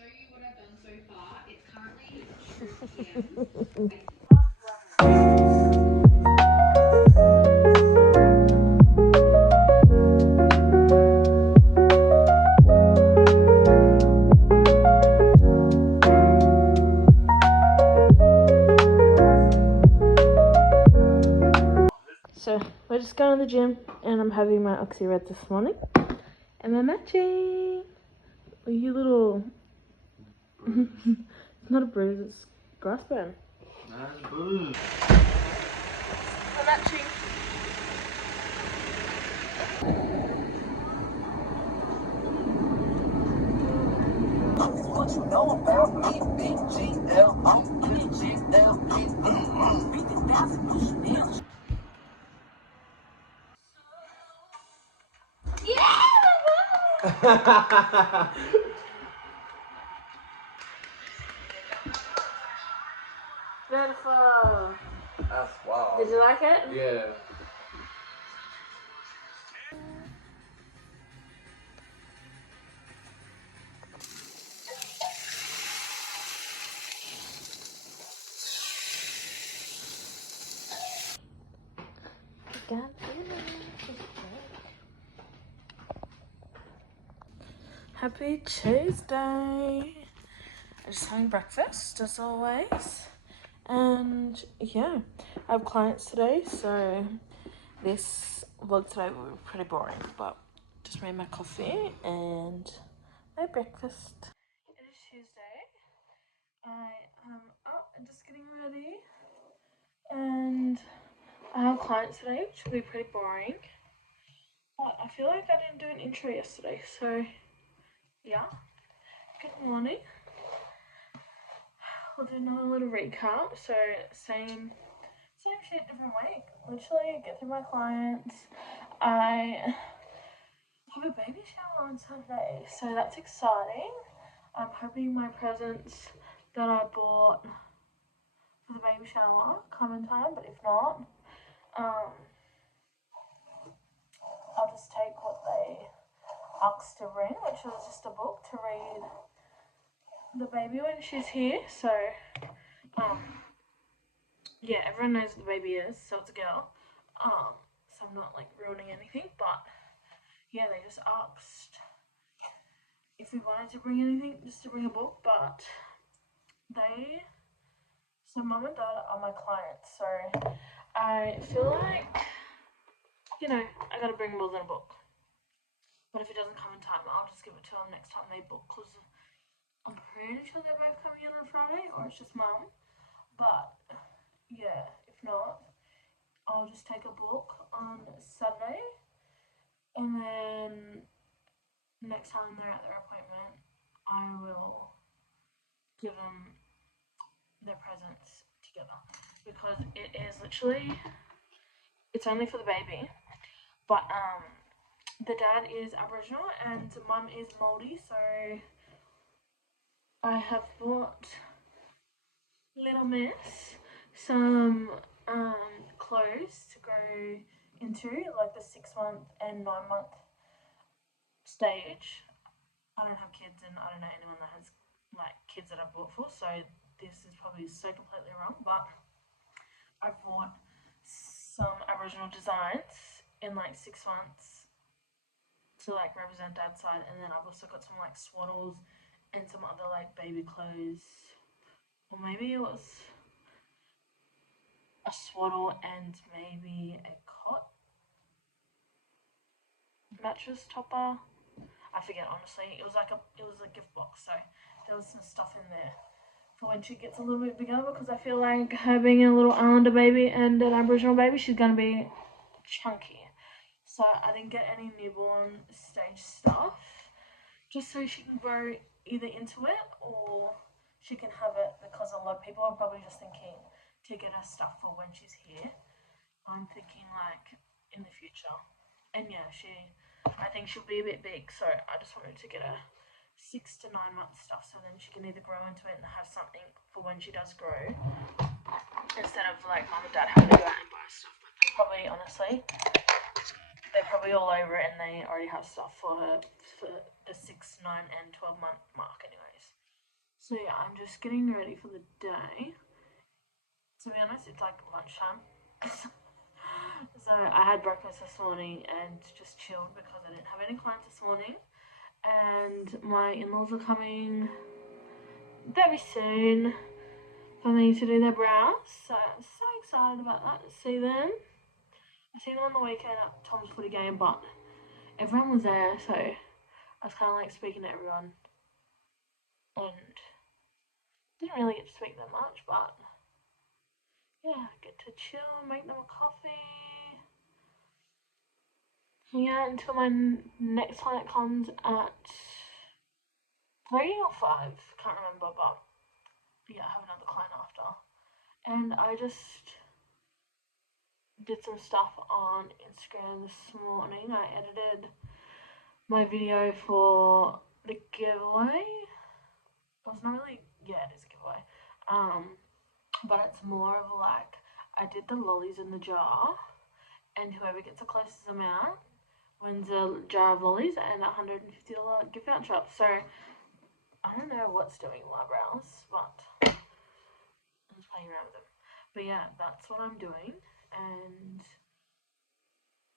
show you what I've done so far. It's currently 2 p.m. So we're just going to the gym and I'm having my Oxy Red this morning. And we're matching. Are you little... It's not a bruise, it's grass burn. That's bruise. We're matching. What you know about me, BGL, I'm BGL, Beautiful. That's wild. Did you like it? Yeah. Happy Tuesday. I'm just having breakfast as always. And yeah, I have clients today, so this vlog today will be pretty boring, but just made my coffee and my breakfast. It is Tuesday. I am up and just getting ready. And I have clients today, which will be pretty boring. But I feel like I didn't do an intro yesterday, so yeah. Good morning. I'll do another little recap. So same shit, different week. Literally get through my clients. I have a baby shower on Saturday, so that's exciting. I'm hoping my presents that I bought for the baby shower come in time, but if not, I'll just take what they asked to bring, which was just a book to read the baby when she's here. So yeah, everyone knows what the baby is, so it's a girl. So I'm not like ruining anything, but yeah, they just asked if we wanted to bring anything, just to bring a book, but so mum and dad are my clients, so I feel like, you know, I gotta bring more than a book. But if it doesn't come in time, I'll just give it to them next time they book, because I'm pretty sure they're both coming in on Friday, or it's just mum. But yeah, if not, I'll just take a book on Saturday, and then next time they're at their appointment, I will give them their presents together, because it is literally, it's only for the baby, but the dad is Aboriginal and mum is Māori, so I have bought little miss some clothes to go into like the 6-month and 9-month stage. I don't have kids and I don't know anyone that has like kids that I've bought for, so this is probably so completely wrong, but I bought some Aboriginal designs in like 6 months to like represent dad's side, and then I've also got some like swaddles and some other like baby clothes, or maybe it was a swaddle and maybe a cot mattress topper. I forget, honestly. It was a gift box, so there was some stuff in there for when she gets a little bit bigger, because I feel like her being a little Islander baby and an Aboriginal baby, she's gonna be chunky. So I didn't get any newborn stage stuff, just so she can grow either into it or she can have it, because a lot of people are probably just thinking to get her stuff for when she's here. I'm thinking like in the future. And yeah, I think she'll be a bit big, so I just wanted to get her 6 to 9 month stuff, so then she can either grow into it and have something for when she does grow, instead of like mum and dad having to go out and buy stuff. But they probably, honestly, they're probably all over it and they already have stuff for her for the 6, 9 and 12 month mark anyways. So yeah, I'm just getting ready for the day. To be honest, it's like lunchtime. So I had breakfast this morning and just chilled because I didn't have any clients this morning. And my in-laws are coming very soon for me to do their brows. So I'm so excited about that, to see them. I seen them on the weekend at Tom's footy game, but everyone was there, so I was kind of like speaking to everyone. And didn't really get to speak that much, but yeah, get to chill, make them a coffee, hang out until my next client comes at 3 or 5, can't remember, but yeah, I have another client after. And I just did some stuff on Instagram this morning. I edited my video for the giveaway. Well, it's not really, yeah, it is a giveaway. But it's more of like, I did the lollies in the jar, and whoever gets the closest amount wins a jar of lollies and a $150 gift voucher. So I don't know what's doing my brows, but I'm just playing around with them. But yeah, that's what I'm doing, and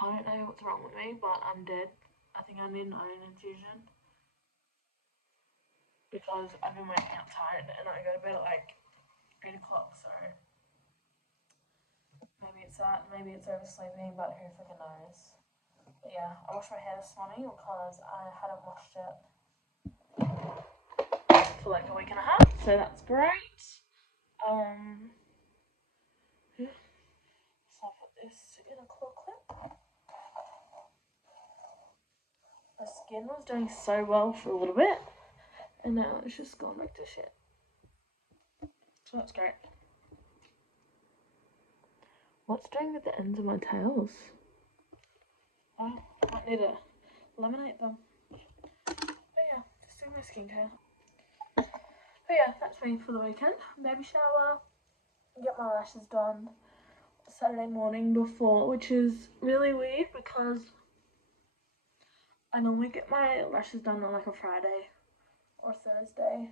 I don't know what's wrong with me, but I'm dead. I think I need an iron infusion because I've been working outside and I go to bed at like 8 o'clock, so maybe it's that, maybe it's oversleeping, but who freaking knows. But yeah, I washed my hair this morning because I hadn't washed it for like a week and a half, so that's great. Yeah. So I'll put this in a claw clip. My skin was doing so well for a little bit, and now it's just gone back to shit. So that's great. What's doing with the ends of my tails? Oh, might need to laminate them. But yeah, just doing my skincare. But yeah, that's me for the weekend. Baby shower, get my lashes done Saturday morning before, which is really weird because I normally get my lashes done on like a Friday or Thursday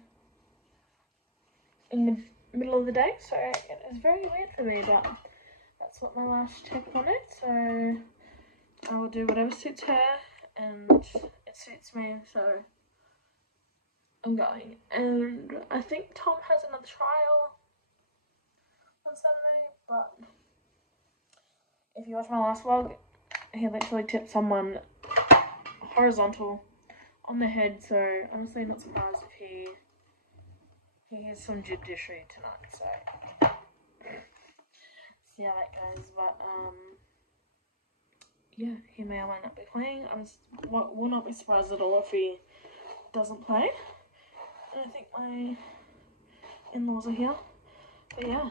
in the middle of the day, so it is very weird for me, but that's what my lash tech wanted, so I will do whatever suits her and it suits me, so I'm going. And I think Tom has another trial on Saturday, but if you watch my last vlog, he literally tipped someone horizontal on the head, so honestly not surprised if he hears some judiciary tonight, so see how that goes. But yeah, he may or may not be playing. Will not be surprised at all if he doesn't play. And I think my in-laws are here. But yeah,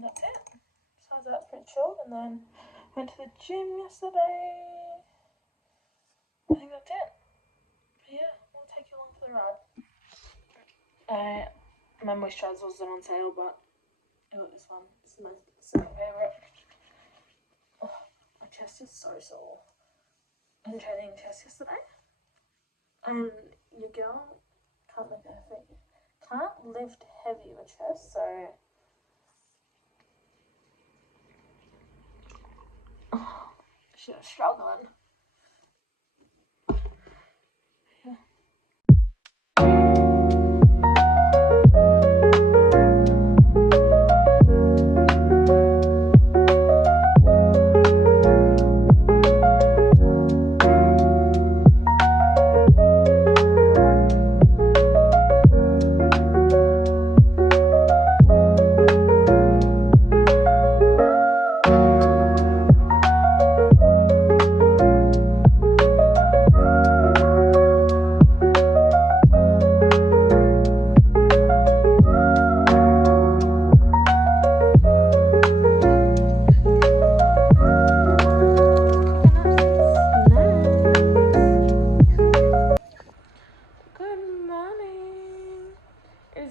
that's it. Besides that, it's pretty chilled. And then went to the gym yesterday. I think that's it. But yeah, I'll take you along for the ride. My moisturiser wasn't on sale, but I got this one. It's my second favourite. Oh, my chest is so sore. I was training chest yesterday, and your girl can't lift heavy with chest, so she's struggling. Yeah.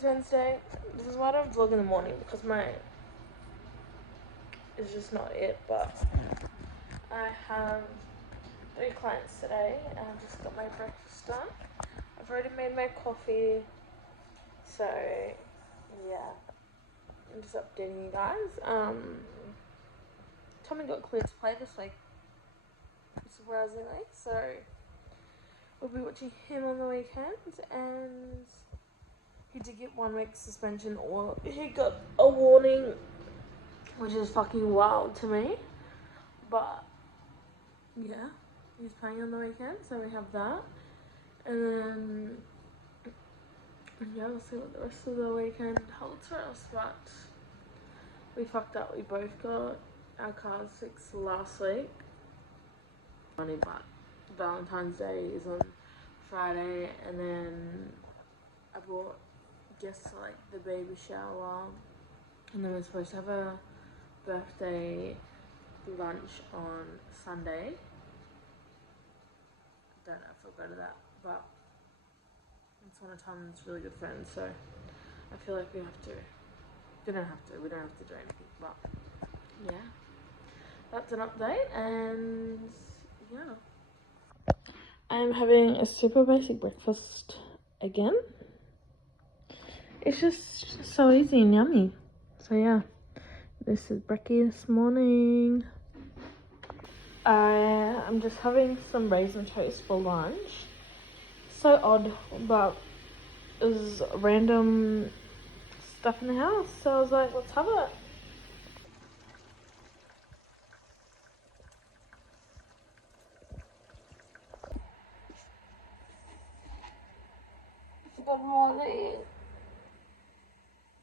Wednesday. This is why I don't vlog in the morning because it's just not it, but I have 3 clients today and I just got my breakfast done. I've already made my coffee So yeah, I'm just updating you guys. Tommy got cleared to play this week, surprisingly, so we'll be watching him on the weekend. And he did get 1 week suspension, or he got a warning, which is fucking wild to me. But yeah, he's playing on the weekend, so we have that. And then yeah, we'll see what the rest of the weekend holds for us. But we fucked up. We both got our cars fixed last week. Funny, but Valentine's Day is on Friday, and then I bought guests like the baby shower, and then we're supposed to have a birthday lunch on Sunday. Don't know if I'll go to that, but it's one of Tom's really good friends, so I feel like we don't have to do anything, but yeah, that's an update. And yeah, I'm having a super basic breakfast again. It's just so easy and yummy. So yeah, this is brekkie this morning. I'm just having some raisin toast for lunch. So odd, but it was random stuff in the house, so I was like, let's have it. Good morning.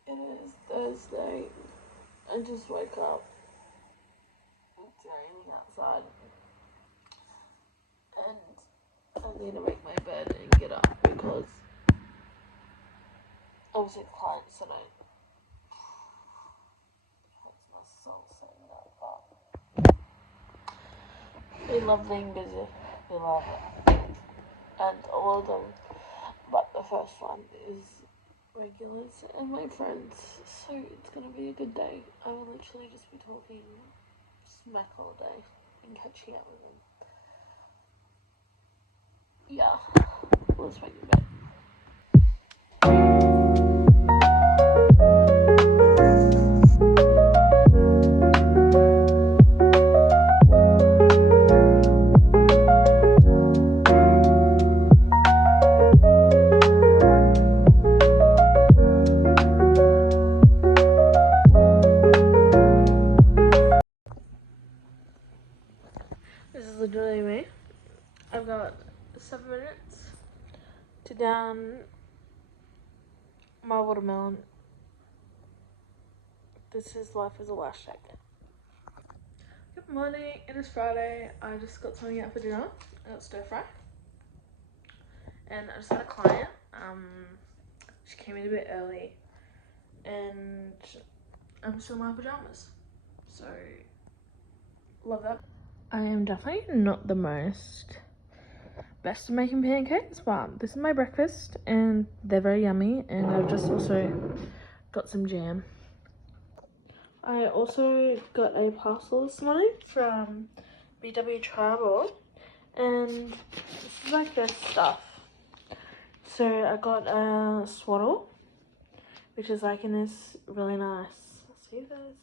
It is Thursday. I just woke up. It's raining outside. And I need to make my bed and get up because I was with clients today. Hurts my soul saying that, but we love being busy. We love it. And all of them. But the first one is regulars and my friends, so it's gonna be a good day. I will literally just be talking smack all day and catching up with them. Yeah, let's make it bed. This is literally me. I've got 7 minutes to down my watermelon. This is life as a life jacket. Good morning, it is Friday. I just got something out for dinner. I got stir fry. And I just had a client. She came in a bit early. And I'm still in my pajamas. So, love that. I am definitely not the most best at making pancakes, but this is my breakfast and they're very yummy, and I've just also got some jam. I also got a parcel this morning from BW Travel, and this is like their stuff. So I got a swaddle, which is like in this really nice, see this?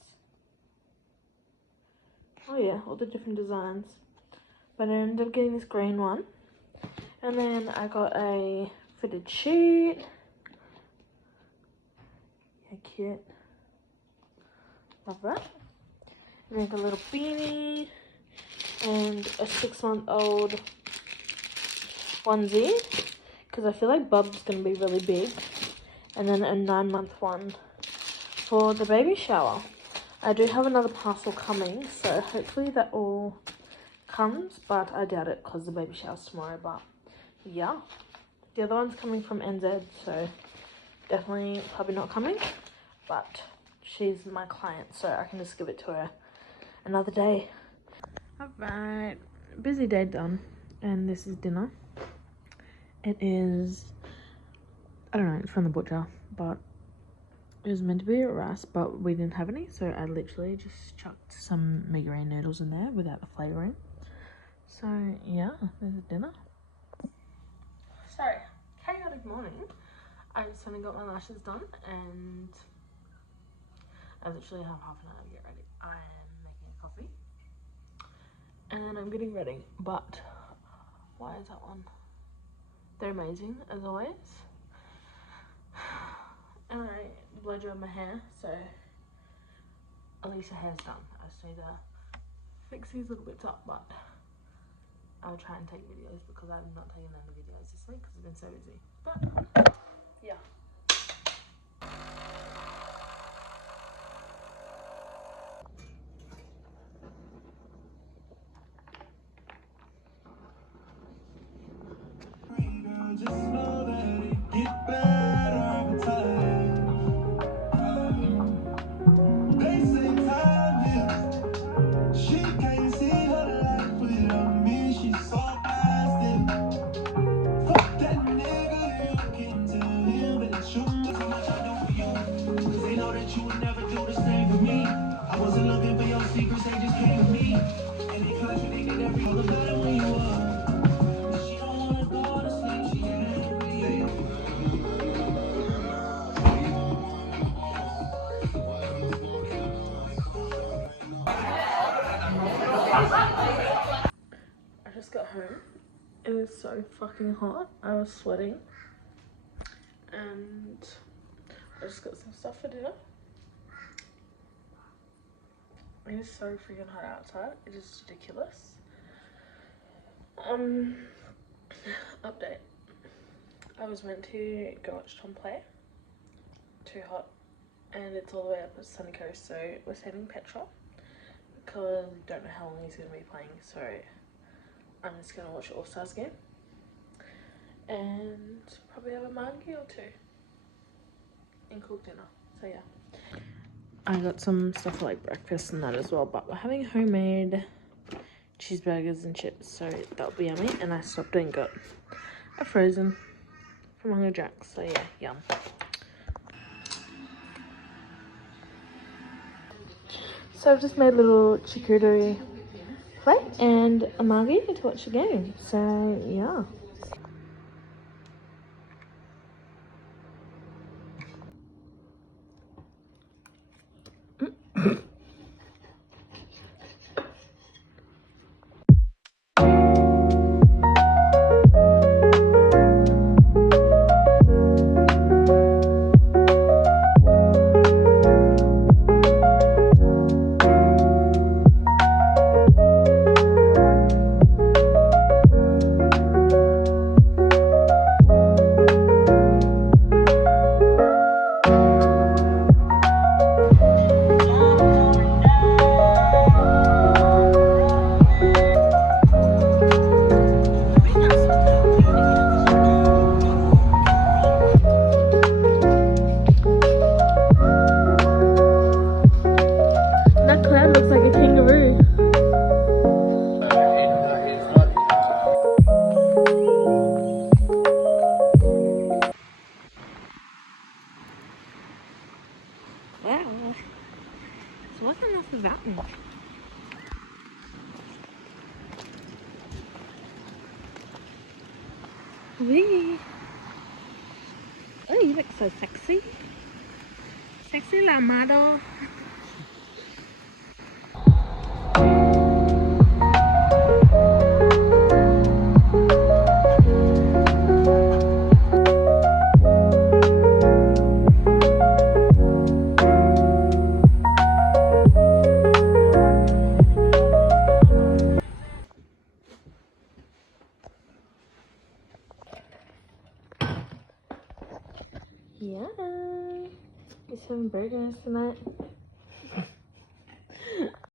Oh yeah, all the different designs. But I ended up getting this green one. And then I got a fitted sheet. Yeah, cute. Love that. And then got a little beanie. And a 6-month-old onesie. Because I feel like Bub's going to be really big. And then a 9-month one for the baby shower. I do have another parcel coming, so hopefully that all comes, but I doubt it because the baby shower's tomorrow. But yeah, the other one's coming from NZ, so definitely probably not coming, but she's my client, so I can just give it to her another day. Alright, busy day done, and this is dinner. It is, I don't know, it's from the butcher, but it was meant to be rice, but we didn't have any, so I literally just chucked some migraine noodles in there without the flavouring. So yeah, there's dinner. Sorry, chaotic morning. I just went and got my lashes done, and I literally have half an hour to get ready. I am making a coffee and I'm getting ready, but why is that one? They're amazing as always. And I blow dried my hair, so at least the hair's done. I just need to fix these little bits up, but I'll try and take videos because I'm not taking any videos this week because I've been so busy. But yeah. Just know that it get better every time. They say time heals. She can't see her life without me. She's so plastic. Fuck that nigga, you can tell him that you miss how much I do for you. Cause they know that you would never do the same for me. I wasn't looking for your secrets, they just came to me. And they contradicted every other better when you were. She don't wanna go to sleep, she angry. I just got home. It was so fucking hot. I was sweating. And I just got some stuff for dinner. It is so freaking hot outside. It is ridiculous. Update. I was meant to go watch Tom play. Too hot. And it's all the way up at Sunny Coast, so we're saving petrol because we don't know how long he's going to be playing, so I'm just going to watch All Stars game and probably have a mangi or two and cook dinner. So yeah, I got some stuff for like breakfast and that as well, but we're having homemade cheeseburgers and chips, so that'll be yummy. And I stopped and got a frozen from Hungry Jack's, so yeah, yum. So I've just made a little charcuterie plate and a muggy to watch the game. So yeah. That cloud looks like a kangaroo. Wow. So what's enough of that one? Wee. Oh, you look so sexy. Sexy la model. Yeah. We're having burgers tonight.